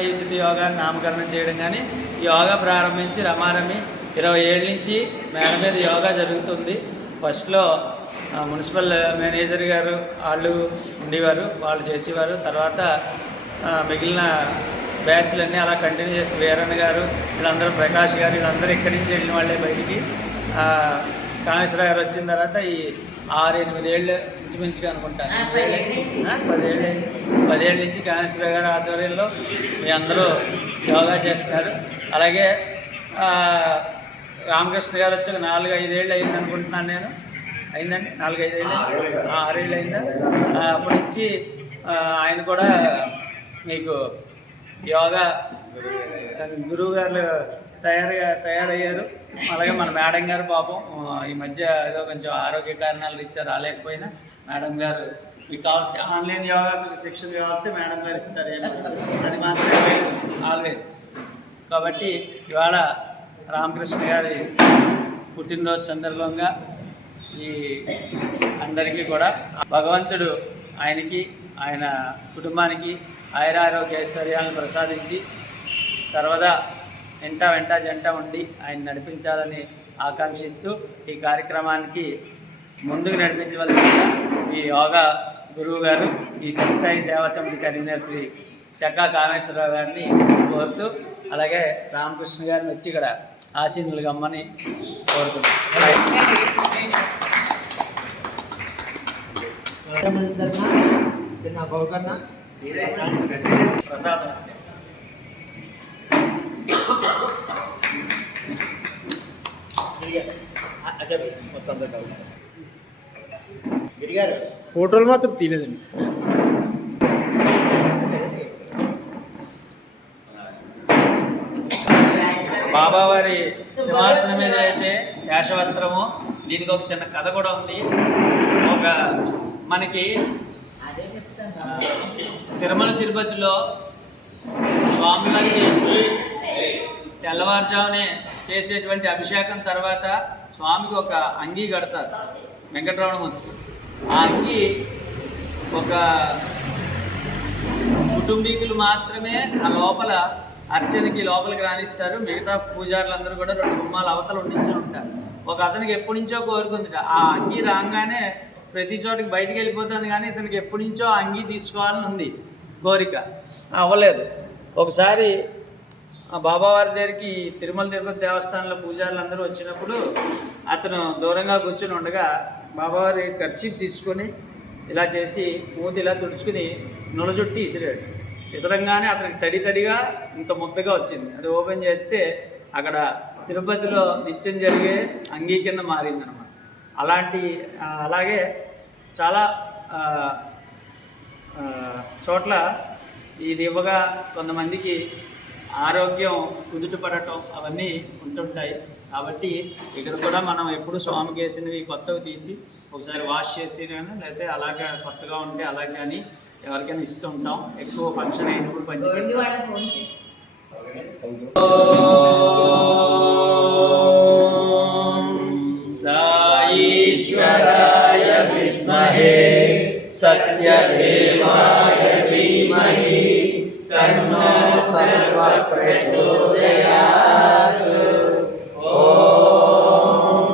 ఉచిత యోగా నామకరణం చేయడం కానీ యోగా ప్రారంభించి రమారమి 20 ఏళ్ళ నుంచి మేడ మీద యోగా జరుగుతుంది. ఫస్ట్లో మున్సిపల్ మేనేజర్ గారు వాళ్ళు ఉండేవారు, వాళ్ళు చేసేవారు. తర్వాత మిగిలిన బ్యాచ్లన్నీ అలా కంటిన్యూ చేస్తే వీరన్న గారు వీళ్ళందరూ, ప్రకాష్ గారు వీళ్ళందరూ ఇక్కడి నుంచి వెళ్ళిన వాళ్ళే బయటికి. కామేశ్వర గారు వచ్చిన తర్వాత ఈ 6-8 ఏళ్ళు ఇంచుమించుగా అనుకుంటాను, 10 ఏళ్ళ నుంచి కామేశ్వర గారు ఆధ్వర్యంలో మీ అందరూ యోగా చేస్తున్నారు. అలాగే రామకృష్ణ గారు వచ్చి 4-5 ఏళ్ళు అయింది అనుకుంటున్నాను నేను. అయిందండి 4-5 ఏళ్ళు, 6 ఏళ్ళు అయిందా? అప్పటి నుంచి ఆయన కూడా మీకు యోగా గురువు గారు తయారయ్యారు. అలాగే మన మేడం గారు పాపం ఈ మధ్య ఏదో కొంచెం ఆరోగ్య కారణాలు రీత్యా రాలేకపోయినా మేడం గారు మీకు కావాల్సి ఆన్లైన్ యోగా శిక్షణ కావాల్సి మేడం గారు ఇస్తారు, అది మాత్రమే ఆల్వేస్. కాబట్టి ఇవాళ రామకృష్ణ గారి పుట్టినరోజు సందర్భంగా ఈ అందరికీ కూడా భగవంతుడు ఆయనకి ఆయన కుటుంబానికి ఆయురారోగ్య ఐశ్వర్యాలను ప్రసాదించి సర్వదా వెంట జంట ఉండి ఆయన నడిపించాలని ఆకాంక్షిస్తూ ఈ కార్యక్రమానికి ముందుకు నడిపించవలసిందిగా ఈ యోగా గురువు గారు, ఈ సత్యసాయి సేవా సమితి కన్వీనర్ శ్రీ చక్కా కామేశ్వరరావు గారిని కోరుతూ, అలాగే రామకృష్ణ గారిని వచ్చి ఇక్కడ ఆశీనులుగా అమ్మని కోరుతున్నాను. ప్రసాద్ గిరిగారు ఫోటోలు మాత్రం తీయలేదండి. బాబావారి సింహాసనం మీద వేసే శేషవస్త్రము, దీనికి ఒక చిన్న కథ కూడా ఉంది. ఒక మనకి తిరుపతిలో స్వామివారికి తెల్లవారుజామునే చేసేటువంటి అభిషేకం తర్వాత స్వామికి ఒక అంగీ కడతారు వెంకటరమణమూర్తి. ఆ అంగీ ఒక కుటుంబీకులు మాత్రమే ఆ లోపల అర్చనకి లోపలికి రాణిస్తారు. మిగతా పూజారులందరూ కూడా 2 గుమ్మాల అవతల ఉండించి ఉంటారు. ఒక అతనికి ఎప్పటి నుంచో కోరుకుంది, ఆ అంగీ రాగానే ప్రతి చోటికి బయటికి వెళ్ళిపోతుంది, కానీ ఇతనికి ఎప్పటి నుంచో ఆ అంగీ తీసుకోవాలని ఉంది కోరిక, అవ్వలేదు. ఒకసారి ఆ బాబావారి దగ్గరికి తిరుపతి దేవస్థానంలో పూజారులు అందరూ వచ్చినప్పుడు అతను దూరంగా కూర్చొని ఉండగా బాబావారి కర్చీఫ్ తీసుకొని ఇలా చేసి మూతి ఇలా తుడుచుకుని నులజుట్టి ఇసిరాడు. ఇసరంగానే అతనికి తడిగా ఇంత ముద్దగా వచ్చింది. అది ఓపెన్ చేస్తే అక్కడ తిరుపతిలో నిత్యం జరిగే అంగీ కింద మారిందనమాట. అలాగే చాలా చోట్ల ఇది ఇవ్వగా కొంతమందికి ఆరోగ్యం కుదుటపడటం అవన్నీ ఉంటుంటాయి. కాబట్టి ఇక్కడ కూడా మనం ఎప్పుడు స్వామికి వేసినవి కొత్తవి తీసి ఒకసారి వాష్ చేసి కానీ, లేకపోతే అలాగే కొత్తగా ఉంటే అలాగే కానీ ఎవరికైనా ఇస్తూ ఉంటాం. ఎక్కువ ఫంక్షన్ అయినప్పుడు పంచిపెడతాం. సాయీశ్వరాయ విద్మహే సత్యదేవాయ ధీమహి తన్నో సర్వ ప్రచోదయాత్. ఓం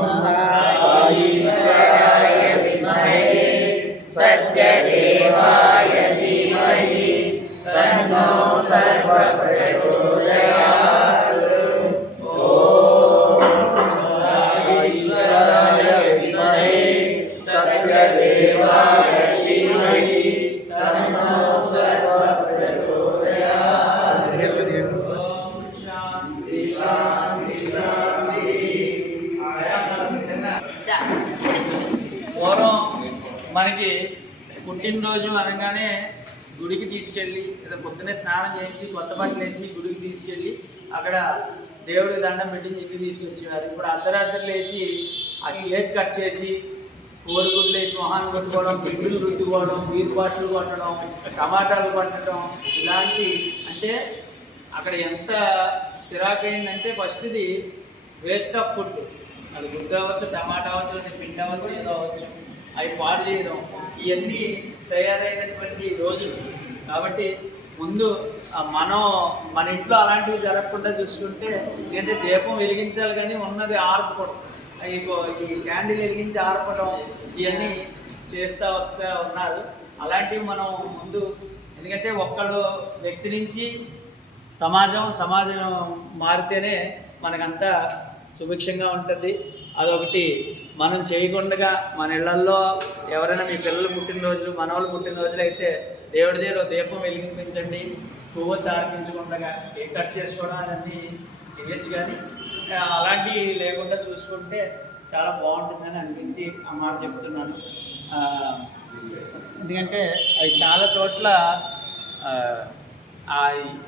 సాయీశ్వరాయ విద్మహే సత్యదేవాయ ధీమహి తన్నో సర్వ ప్రచోదయాత్. ఓం సాయీశ్వరాయ విద్మహే సత్యదేవాయ ధీమహి తన్నో సర్వ ప్రచోదయాత్. శాంతి శాంతి శాంతి. పూర్వం మనకి పుట్టినరోజు అనగానే గుడికి తీసుకెళ్ళి లేదా పొద్దున్నే స్నానం చేయించి కొత్త బట్టలు వేసి గుడికి తీసుకెళ్ళి అక్కడ దేవుడికి దండం పెట్టి ఇంటికి తీసుకొచ్చేవారు. ఇప్పుడు అర్ధరాత్రి లేచి ఆ కేక్ కట్ చేసి కోడిగుడ్లు వేసి మొహాన్ని కొట్టుకోవడం, పిండులు రుద్దుకోవడం, వీరు బాటలు కొట్టడం, టమాటాలు కొట్టడం, ఇలాంటి అంటే అక్కడ ఎంత చిరాకైందంటే ఫస్ట్ది వేస్ట్ ఆఫ్ ఫుడ్. అది గుడ్డు అవ్వచ్చు, టమాటా అవ్వచ్చు, లేదా పిండి అవ్వచ్చు, ఏదో అవ్వచ్చు, అవి పాడు చేయడం, ఇవన్నీ తయారైనటువంటి రోజులు. కాబట్టి ముందు మన ఇంట్లో అలాంటివి జరగకుండా చూసుకుంటే, ఏంటంటే దీపం వెలిగించాలి కానీ ఉన్నది ఆర్పడం, ఈ క్యాండిల్ వెలిగించి ఆర్పడం ఇవన్నీ వస్తూ ఉన్నారు. అలాంటివి మనం ముందు, ఎందుకంటే ఒక్కళ్ళు వ్యక్తి నుంచి సమాజం మారితేనే మనకంతా సుభిక్షంగా ఉంటుంది. అదొకటి మనం చేయకుండా మన ఇళ్లల్లో ఎవరైనా మీ పిల్లలు పుట్టినరోజులు, మనవాళ్ళు పుట్టినరోజులు అయితే దేవుడి దగ్గర దీపం వెలిగించండి, పువ్వు అర్పించకుండా కేక్ కట్ చేసుకోవడం అన్నీ చేయొచ్చు. కానీ అలాంటివి లేకుండా చూసుకుంటే చాలా బాగుంటుందని అనిపించి ఆ మాట చెప్తున్నాను. ఎందుకంటే అవి చాలా చోట్ల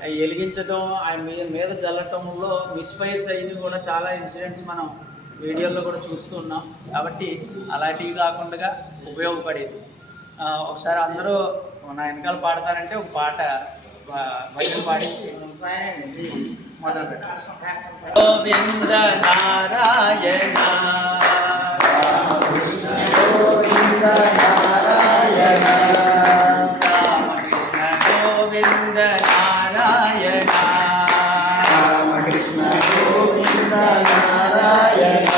అవి వెలిగించడం, ఆయన మీద జల్లటంలో మిస్ఫైర్స్ అయినవి కూడా చాలా ఇన్సిడెంట్స్ మనం వీడియోల్లో కూడా చూస్తున్నాం. కాబట్టి అలాంటివి కాకుండా ఉపయోగపడేది. ఒకసారి అందరూ నా వెనకాల పాడతారంటే ఒక పాట భజన పాడేసి మొదలు పెట్టారు. గోవింద నారాయణ గోవింద నారాయణ రామకృష్ణ గోవింద నారాయణ రామకృష్ణ గోవింద నారాయణ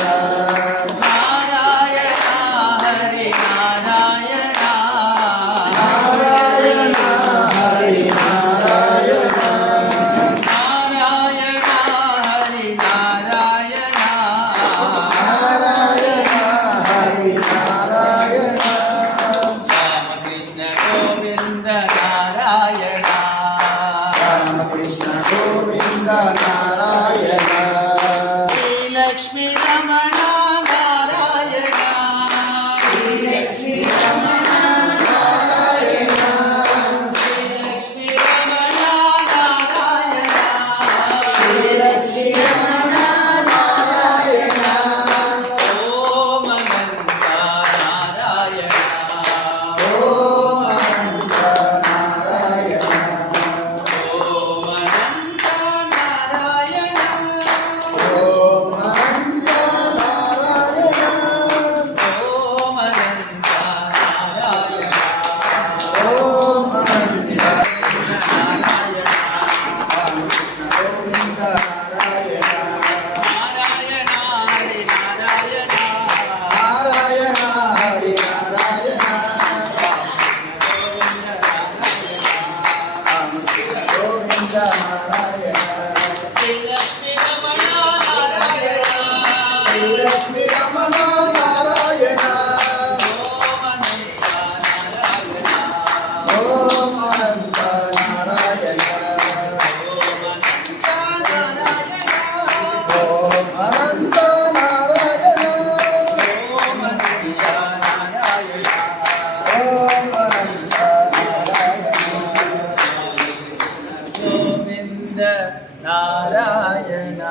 నారాయణ